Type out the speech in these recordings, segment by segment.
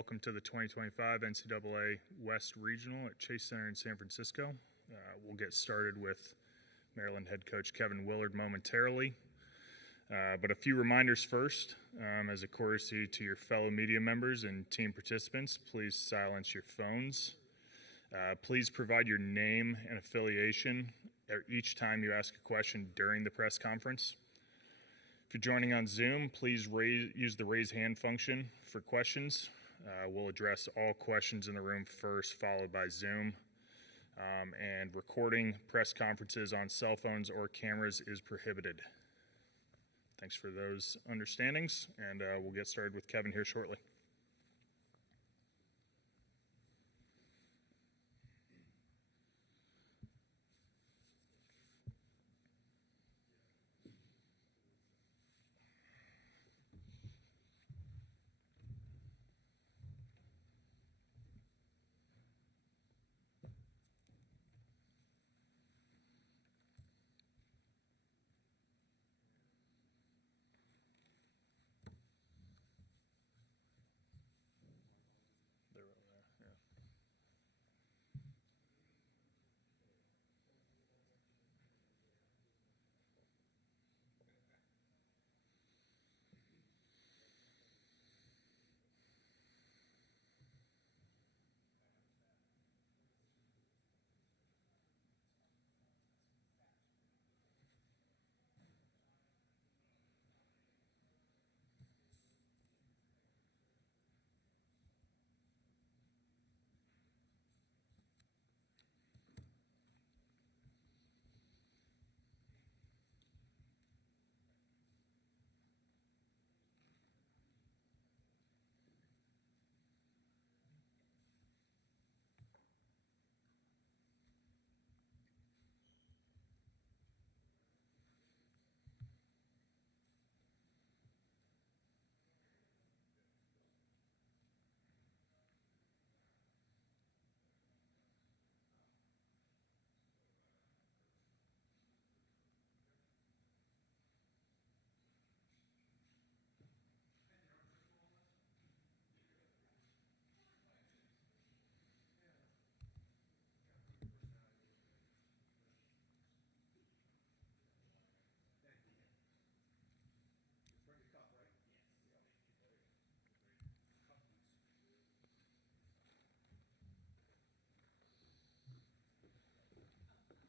Welcome to the 2025 NCAA West Regional at Chase Center in San Francisco. We'll get started with Maryland head coach Kevin Willard momentarily. But a few reminders first. As a courtesy to your fellow media members and team participants, please silence your phones. Please provide your name and affiliation each time you ask a question during the press conference. If you're joining on Zoom, please use the raise hand function for questions. We'll address all questions in the room first, followed by Zoom. And recording press conferences on cell phones or cameras is prohibited. Thanks for those understandings, and we'll get started with Kevin here shortly.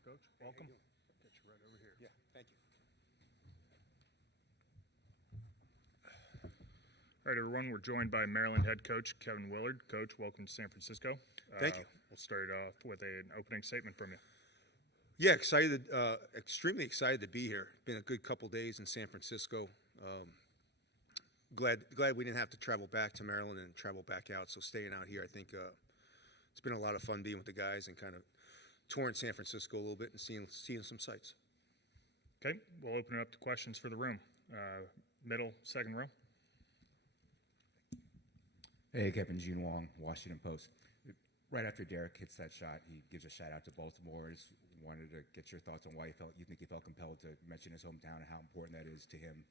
Coach, welcome. Get you right over here. Yeah, thank you. All right, everyone, we're joined by Maryland head coach Kevin Willard. Coach, welcome to San Francisco. Thank you. We'll start off with an opening statement from you. Yeah, excited, extremely excited to be here. Been a good couple days in San Francisco. Glad we didn't have to travel back to Maryland and travel back out. So staying out here, I think it's been a lot of fun being with the guys and kind of touring San Francisco a little bit and seeing some sights. Okay, we'll open it up to questions for the room. Middle, second row. Hey, Kevin, Gene Wong, Washington Post. Right after Derek hits that shot, he gives a shout out to Baltimore. I just wanted to get your thoughts on why you think he felt compelled to mention his hometown and how important that is to him.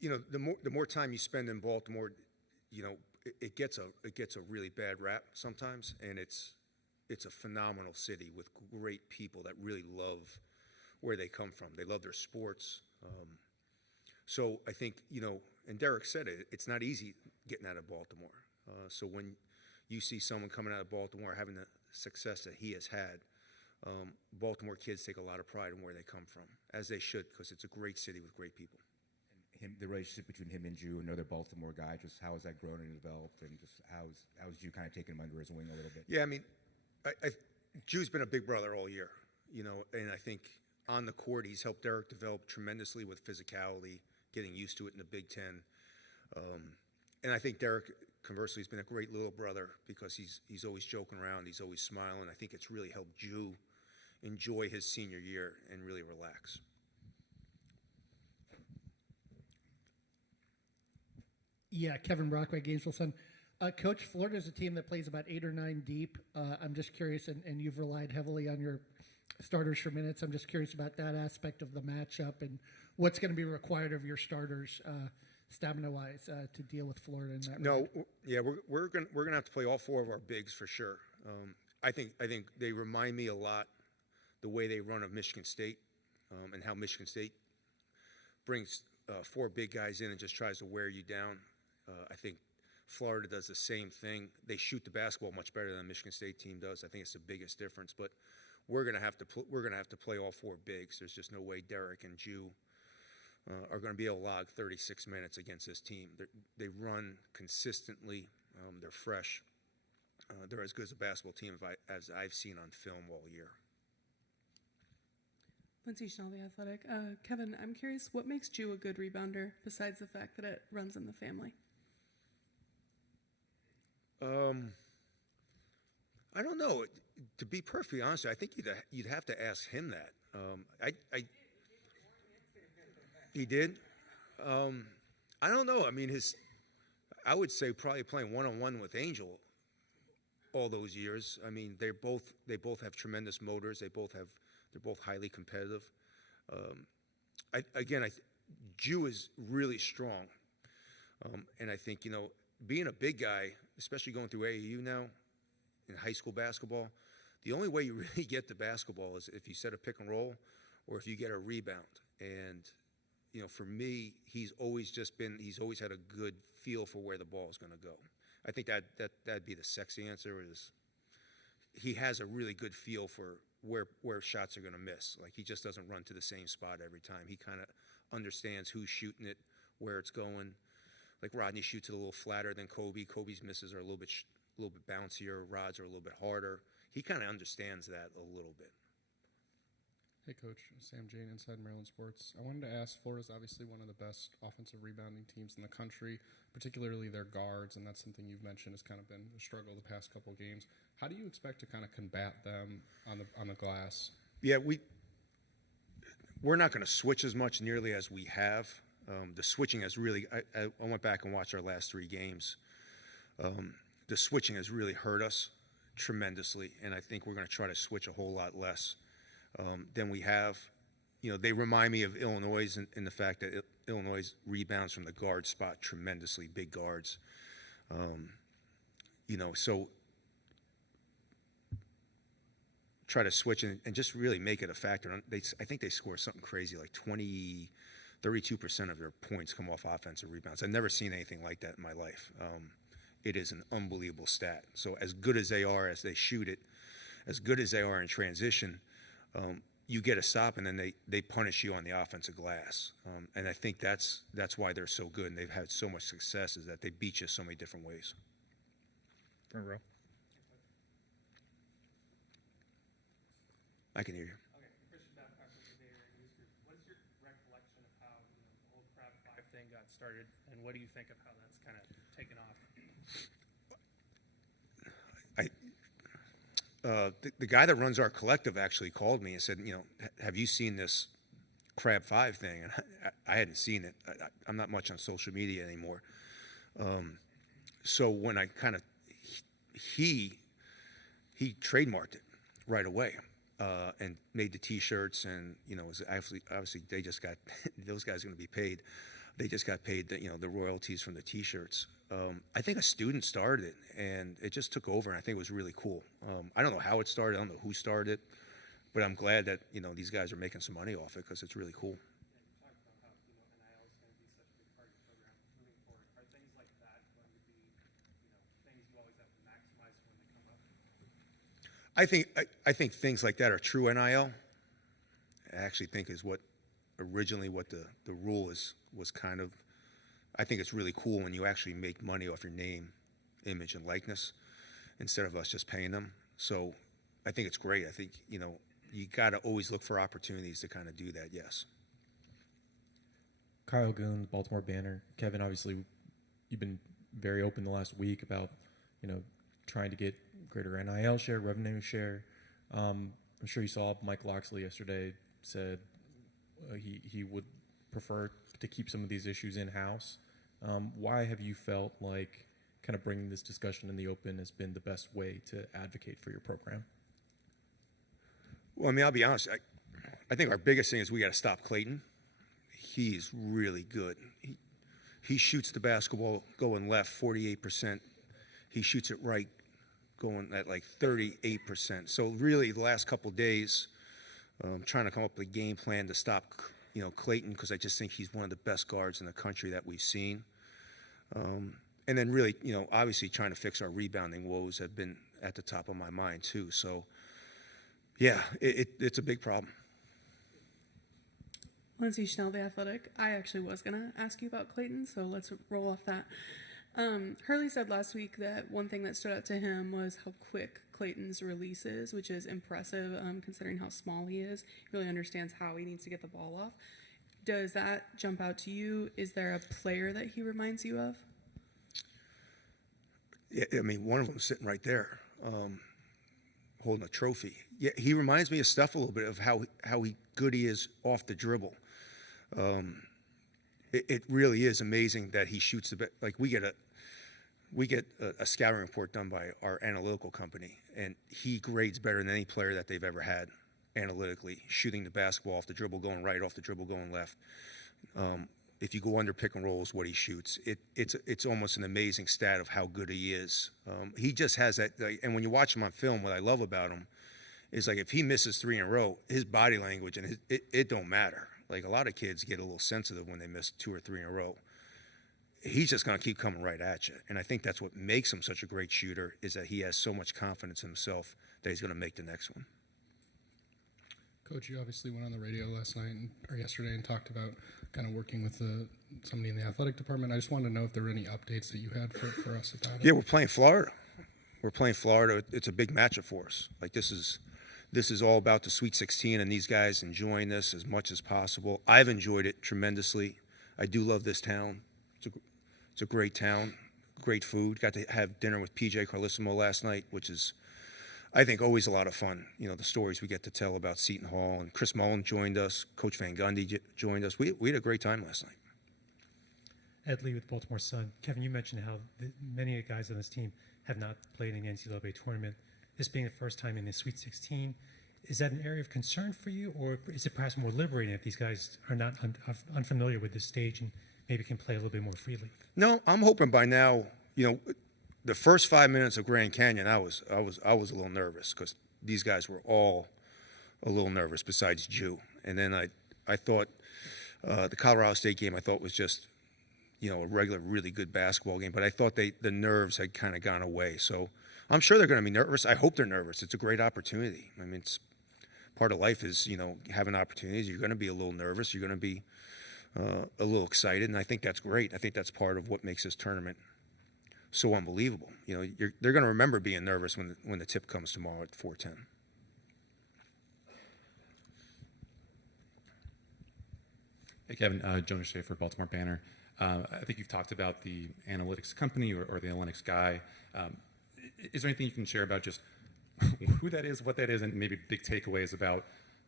You know, the more time you spend in Baltimore, you know, it gets a really bad rap sometimes, and it's a phenomenal city with great people that really love where they come from. They love their sports. So I think, you know, and Derek said it, it's not easy getting out of Baltimore. So when you see someone coming out of Baltimore having the success that he has had, Baltimore kids take a lot of pride in where they come from, as they should, because it's a great city with great people. And the relationship between him and Drew, another Baltimore guy, just how has that grown and developed, and just how's Drew kind of taken him under his wing a little bit? Yeah, I mean, Drew's been a big brother all year, you know, and I think on the court he's helped Derek develop tremendously with physicality, getting used to it in the Big Ten. And I think Derek, conversely, has been a great little brother because he's always joking around, he's always smiling. I think it's really helped Drew enjoy his senior year and really relax. Yeah, Kevin Brockway, Gainesville Sun. Coach, Florida's a team that plays about 8 or 9 deep. I'm just curious, and you've relied heavily on your starters for minutes. I'm just curious about that aspect of the matchup and what's going to be required of your starters stamina-wise, to deal with Florida in that? No, regard? yeah, we're gonna have to play all four of our bigs for sure. I think they remind me a lot the way they run of Michigan State, and how Michigan State brings four big guys in and just tries to wear you down. I think Florida does the same thing. They shoot the basketball much better than the Michigan State team does. I think it's the biggest difference. But we're gonna have to play all four bigs. There's just no way Derek and Jew are going to be able to log 36 minutes against this team. They run consistently. They're fresh. They're as good as a basketball team as I've seen on film all year. Lindsay Schnell, The Athletic. Kevin, I'm curious, what makes Jew a good rebounder besides the fact that it runs in the family? I don't know. To be perfectly honest, I think you'd have to ask him that. He did. I don't know. I mean, I would say probably playing one-on-one with Angel all those years. I mean, they both have tremendous motors. They're both highly competitive. Jew is really strong, and I think being a big guy, especially going through AAU now in high school basketball, the only way you really get to basketball is if you set a pick and roll or if you get a rebound. And for me, he's always had a good feel for where the ball is going to go. I think that'd be the sexy answer. Is he has a really good feel for where shots are going to miss. Like, he just doesn't run to the same spot every time. He kind of understands who's shooting it, where it's going. Like, Rodney shoots it a little flatter than Kobe. Kobe's misses are a little bit bouncier. Rod's are a little bit harder. He kind of understands that a little bit. Hey, Coach. Sam Jane, Inside Maryland Sports. I wanted to ask, Florida's obviously one of the best offensive rebounding teams in the country, particularly their guards, and that's something you've mentioned has kind of been a struggle the past couple of games. How do you expect to kind of combat them on the glass? Yeah, we're not going to switch as much nearly as we have. The switching has really – I went back and watched our last three games. The switching has really hurt us tremendously, and I think we're going to try to switch a whole lot less than we have. They remind me of Illinois in the fact that Illinois rebounds from the guard spot tremendously, big guards. So try to switch and just really make it a factor. I think they score something crazy, like 32% of their points come off offensive rebounds. I've never seen anything like that in my life. It is an unbelievable stat. So as good as they are as they shoot it, as good as they are in transition, you get a stop and then they punish you on the offensive glass. And I think that's why they're so good and they've had so much success, is that they beat you so many different ways. Front row. I can hear you. Okay, Christian Babcock with the Bay Area News Group. What is your recollection of how the whole Crab 5 thing got started, and what do you think of how that's kind of taken off? The guy that runs our collective actually called me and said, have you seen this Crab 5 thing? And I hadn't seen it. I'm not much on social media anymore. So when I kind of he trademarked it right away. And made the T-shirts, and it was obviously they just got those guys are going to be paid. They just got paid the royalties from the T-shirts. I think a student started it, and it just took over. And I think it was really cool. I don't know how it started. I don't know who started it, but I'm glad that these guys are making some money off it because it's really cool. I think things like that are true NIL. I actually think is what originally what the rule was kind of. I think it's really cool when you actually make money off your name, image, and likeness instead of us just paying them. So I think it's great. I think you got to always look for opportunities to kind of do that. Yes. Kyle Goon, Baltimore Banner. Kevin, obviously, you've been very open the last week about trying to get greater NIL share, revenue share. I'm sure you saw Mike Loxley yesterday said he would prefer to keep some of these issues in-house. Why have you felt like kind of bringing this discussion in the open has been the best way to advocate for your program? Well, I mean, I'll be honest. I think our biggest thing is we got to stop Clayton. He's really good. He shoots the basketball going left 48%. He shoots it right going at like 38%. So really, the last couple of days, trying to come up with a game plan to stop, Clayton, because I just think he's one of the best guards in the country that we've seen. And then really, obviously trying to fix our rebounding woes have been at the top of my mind too. So, yeah, it's a big problem. Lindsay Schnell, The Athletic. I actually was going to ask you about Clayton, so let's roll off that. Hurley said last week that one thing that stood out to him was how quick Clayton's release is, which is impressive considering how small he is. He really understands how he needs to get the ball off. Does that jump out to you? Is there a player that he reminds you of? Yeah, I mean, one of them sitting right there, holding a trophy. Yeah, he reminds me of Steph a little bit of how good he is off the dribble. It really is amazing that he shoots the like we get a scouting report done by our analytical company, and he grades better than any player that they've ever had analytically, shooting the basketball off the dribble, going right, off the dribble, going left. If you go under pick and rolls, what he shoots, it's almost an amazing stat of how good he is. He just has that, and when you watch him on film, what I love about him is like if he misses 3 in a row, his body language and it don't matter. Like a lot of kids get a little sensitive when they miss 2 or 3 in a row. He's just going to keep coming right at you, and I think that's what makes him such a great shooter is that he has so much confidence in himself that he's going to make the next one. Coach, you obviously went on the radio last night or yesterday and talked about kind of working with somebody in the athletic department. I just wanted to know if there were any updates that you had for us about it. Yeah, we're playing Florida. It's a big matchup for us. Like this is all about the Sweet 16 and these guys enjoying this as much as possible. I've enjoyed it tremendously. I do love this town. It's a great town, great food. Got to have dinner with PJ Carlissimo last night, which is, I think, always a lot of fun. The stories we get to tell about Seton Hall. And Chris Mullen joined us. Coach Van Gundy joined us. We had a great time last night. Ed Lee with Baltimore Sun. Kevin, you mentioned how many of the guys on this team have not played in the NCAA tournament. This being the first time in the Sweet 16, is that an area of concern for you, or is it perhaps more liberating if these guys are not unfamiliar with this stage and maybe can play a little bit more freely? No, I'm hoping by now, the first 5 minutes of Grand Canyon, I was a little nervous because these guys were all a little nervous besides Jew. And then I thought the Colorado State game I thought was just, a regular, really good basketball game. But I thought the nerves had kind of gone away. So I'm sure they're going to be nervous. I hope they're nervous. It's a great opportunity. I mean, it's part of life is, having opportunities. You're going to be a little nervous. You're going to be a little excited. And I think that's great. I think that's part of what makes this tournament so unbelievable. They're going to remember being nervous when the tip comes tomorrow at 4:10. Hey, Kevin. Jonas Schaefer, Baltimore Banner. I think you've talked about the analytics company or the analytics guy. Is there anything you can share about just who that is, what that is, and maybe big takeaways about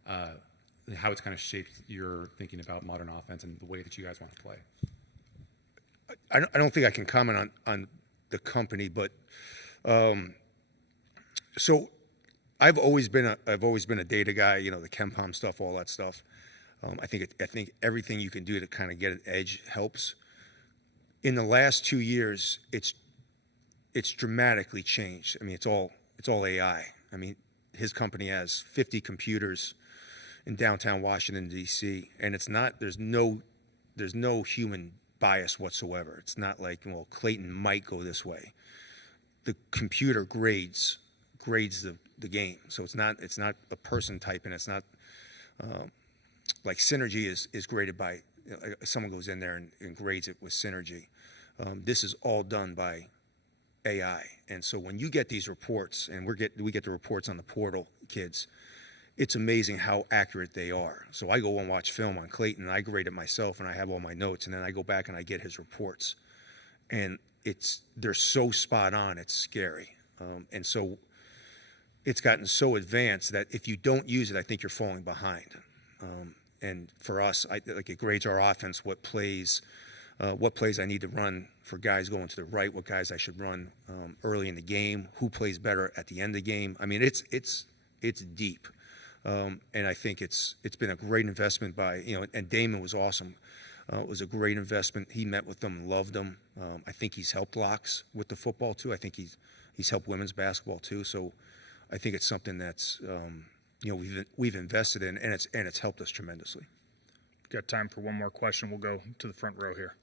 how it's kind of shaped your thinking about modern offense and the way that you guys want to play? I don't think I can comment on the company, but so I've always been a data guy. The KenPom stuff, all that stuff. I think everything you can do to kind of get an edge helps. In the last 2 years, it's dramatically changed. I mean, it's all AI. I mean, his company has 50 computers in downtown Washington D.C. and there's no human bias whatsoever. It's not like, Clayton might go this way. The computer grades the game, so it's not a person typing. It's not like Synergy is graded by someone goes in there and grades it with Synergy. This is all done by AI, and so when you get these reports, and we get the reports on the portal, kids, it's amazing how accurate they are. So I go and watch film on Clayton, and I grade it myself, and I have all my notes, and then I go back and I get his reports, and they're so spot on, it's scary, and so it's gotten so advanced that if you don't use it, I think you're falling behind. And for us, it grades our offense, what plays I need to run for guys going to the right, what guys I should run early in the game, who plays better at the end of the game. I mean, it's deep, and I think it's been a great investment by and Damon was awesome. It was a great investment. He met with them, loved them. I think he's helped Locks with the football too. I think he's helped women's basketball too. So I think it's something that's we've invested in, and it's helped us tremendously. Got time for one more question. We'll go to the front row here.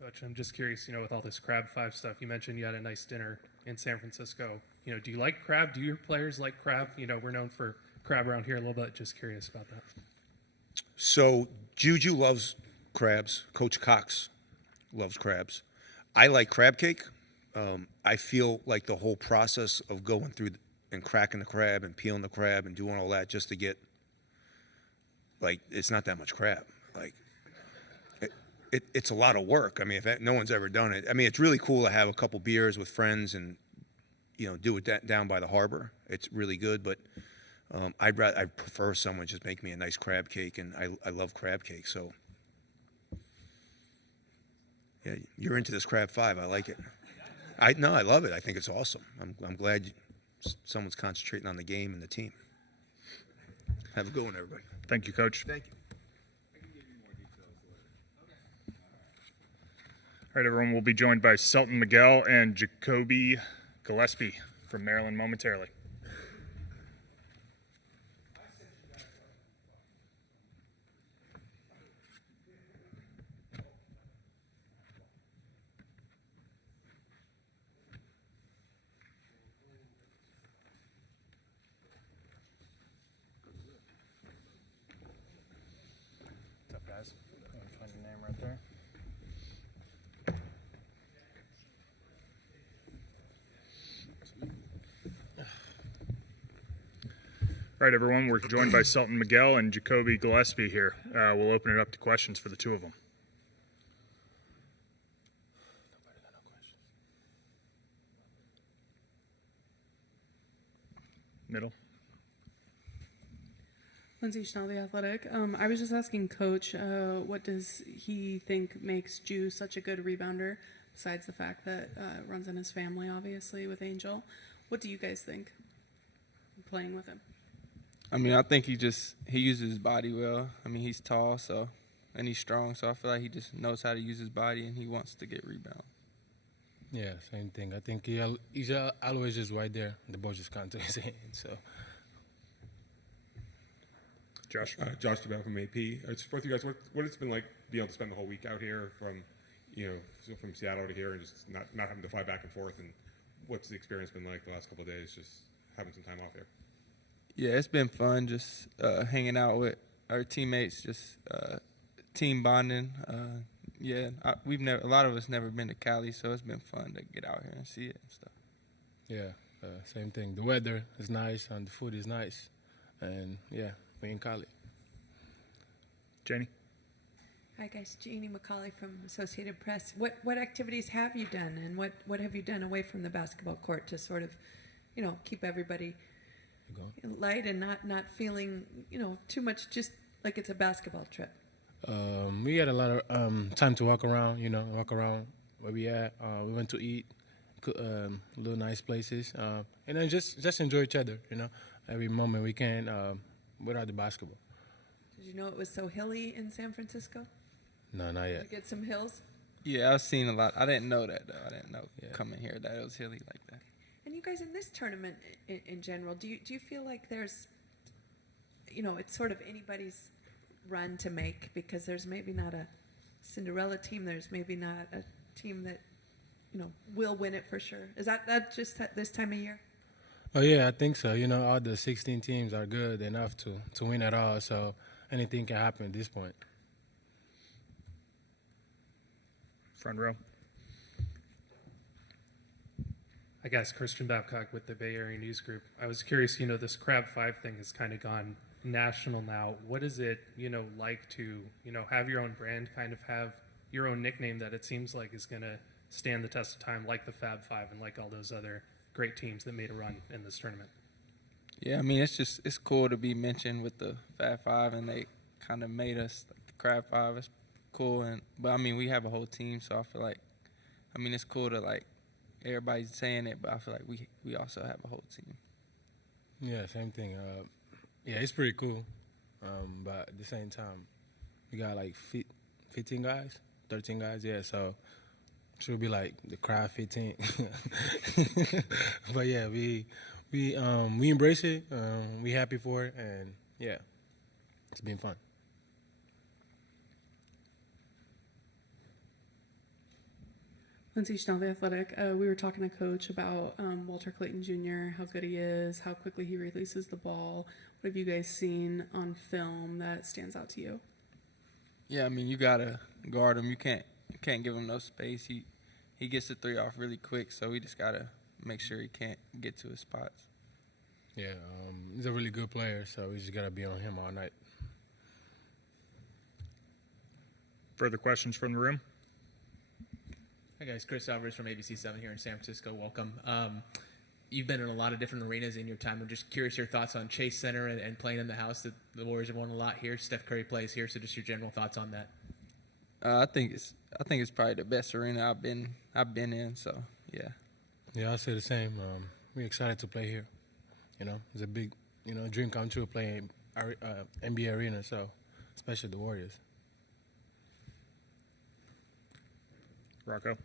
Coach, I'm just curious, with all this Crab 5 stuff, you mentioned you had a nice dinner in San Francisco. Do you like crab? Do your players like crab? We're known for crab around here a little bit. Just curious about that. So Juju loves crabs. Coach Cox loves crabs. I like crab cake. I feel like the whole process of going through and cracking the crab and peeling the crab and doing all that just to get, it's not that much crab. It's a lot of work. I mean, no one's ever done it. I mean, it's really cool to have a couple beers with friends and, do it down by the harbor. It's really good, but I'd prefer someone just make me a nice crab cake, and I love crab cake. So, yeah, you're into this Crab 5. I like it. I love it. I think it's awesome. I'm glad someone's concentrating on the game and the team. Have a good one, everybody. Thank you, Coach. Thank you. All right, everyone, we'll be joined by Selton Miguel and Jacoby Gillespie from Maryland momentarily. What's up, guys? Find your name right there. All right, everyone, we're joined by Selton Miguel and Jacoby Gillespie here. We'll open it up to questions for the two of them. Middle. Lindsay Schnell, The Athletic. I was just asking Coach, what does he think makes Ju such a good rebounder, besides the fact that runs in his family, obviously, with Angel? What do you guys think, playing with him? I mean, I think he uses his body well. I mean, he's tall, and he's strong, so I feel like he just knows how to use his body, and he wants to get rebound. Yeah, same thing. I think he's always just right there. The ball just comes to his hand. So, Josh. Josh DeBell from AP. Just both of you guys, what it's been like being able to spend the whole week out here from Seattle to here and just not having to fly back and forth, and what's the experience been like the last couple of days, just having some time off here? Yeah, it's been fun just hanging out with our teammates, just team bonding. A lot of us never been to Cali, so it's been fun to get out here and see it and stuff. yeah, same thing. The weather is nice and the food is nice. And, yeah, we're in Cali. Janie? Hi, guys. Jeannie McCauley from Associated Press. What activities have you done, and what have you done away from the basketball court to sort of, keep everybody light and not feeling, too much just like it's a basketball trip? We had a lot of time to walk around where we at. We went to eat, little nice places, and then just enjoy each other, every moment we can without the basketball. Did you know it was so hilly in San Francisco? No, not yet. Did you get some hills? Yeah, I've seen a lot. I didn't know that, though. I didn't know coming here that it was hilly like that. And you guys, in this tournament in general, do you feel like there's, it's sort of anybody's run to make, because there's maybe not a Cinderella team, there's maybe not a team that, will win it for sure? Is that just this time of year? Oh, yeah, I think so. All the 16 teams are good enough to win it all, so anything can happen at this point. Front row. I guess Christian Babcock with the Bay Area News Group. I was curious, this Crab 5 thing has kind of gone national now. What is it, like to, have your own brand, kind of have your own nickname that it seems like is going to stand the test of time, like the Fab 5 and like all those other great teams that made a run in this tournament? Yeah, I mean, it's cool to be mentioned with the Fab 5, and they kind of made us like the Crab 5. It's cool, but I mean, we have a whole team, so I feel like, it's cool to everybody's saying it, but I feel like we also have a whole team. Yeah, same thing. Yeah, it's pretty cool. But at the same time, we got like 15 guys, 13 guys, yeah. So should be like the crowd 15. But yeah, we embrace it. We happy for it, and yeah, it's been fun. Lindsay Schnell, The Athletic. We were talking to Coach about Walter Clayton Jr., how good he is, how quickly he releases the ball. What have you guys seen on film that stands out to you? Yeah, I mean, you gotta guard him. You can't give him no space. He gets the three off really quick, so we just gotta make sure he can't get to his spots. Yeah, he's a really good player, so we just gotta be on him all night. Further questions from the room? Hi guys, Chris Alvarez from ABC7 here in San Francisco. Welcome. You've been in a lot of different arenas in your time. I'm just curious your thoughts on Chase Center and playing in the house. The Warriors have won a lot here. Steph Curry plays here, so just your general thoughts on that. I think it's probably the best arena I've been in. So yeah. Yeah, I say the same. We're excited to play here. You know, it's a big, dream come true playing NBA arena. So, especially the Warriors. Rocco.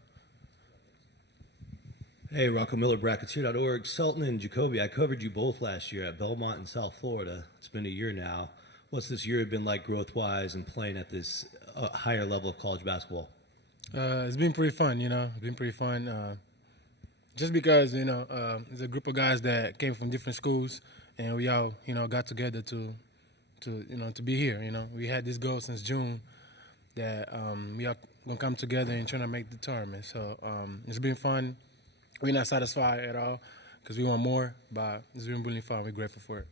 Hey, Rocco Miller, Bracketeer.org. Sultan and Jacoby, I covered you both last year at Belmont in South Florida. It's been a year now. What's this year been like growth-wise and playing at this higher level of college basketball? It's been pretty fun, It's been pretty fun. Just because, it's a group of guys that came from different schools, and we all, got together to be here, We had this goal since June that we are going to come together and try to make the tournament. So it's been fun. We're not satisfied at all because we want more, but it's been really fun. We're grateful for it.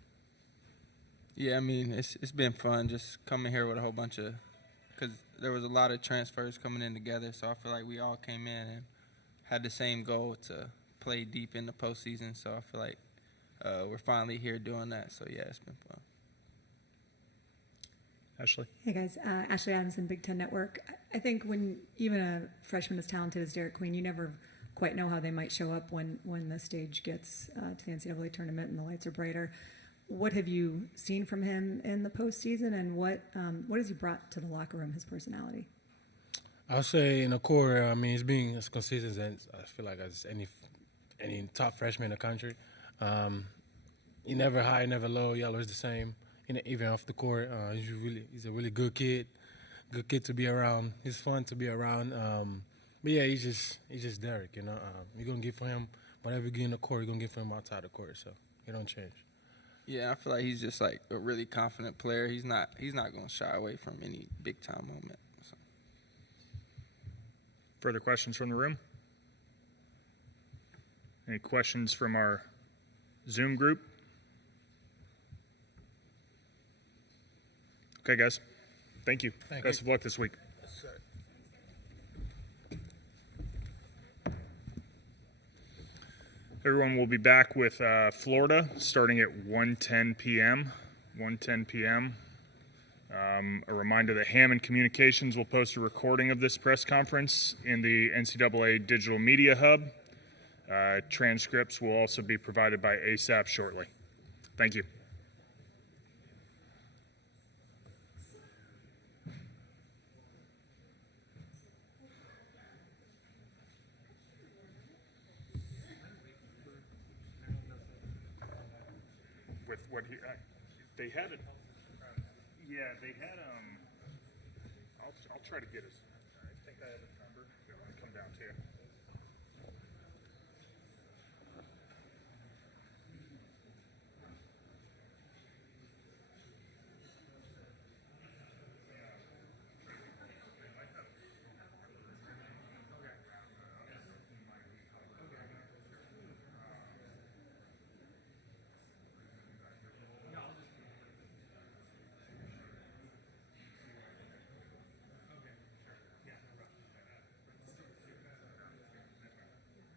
Yeah, I mean, it's been fun just coming here with a whole bunch of – because there was a lot of transfers coming in together, so I feel like we all came in and had the same goal to play deep in the postseason. So I feel like we're finally here doing that. So, yeah, it's been fun. Ashley. Hey, guys. Ashley Adamson, Big Ten Network. I think when even a freshman as talented as Derek Queen, you never quite know how they might show up when the stage gets to the NCAA tournament and the lights are brighter. What have you seen from him in the postseason, and what has he brought to the locker room, his personality? I'll say in the core, he's being as consistent as I feel like as any top freshman in the country. He never high, never low. He always the same. Even off the court, he's a really good kid to be around. He's fun to be around. But yeah, he's just Derek. We're gonna give for him whatever we get in the court. We're gonna give for him outside the court. So he don't change. Yeah, I feel like he's just like a really confident player. He's not gonna shy away from any big time moment. So. Further questions from the room? Any questions from our Zoom group? Okay, guys. Thank you. Best of luck this week. Yes, sir. Everyone will be back with Florida starting at 1:10 p.m. A reminder that Hammond Communications will post a recording of this press conference in the NCAA Digital Media Hub. Transcripts will also be provided by ASAP shortly. Thank you. With what he, they had it. Yeah, they had I'll try to get his.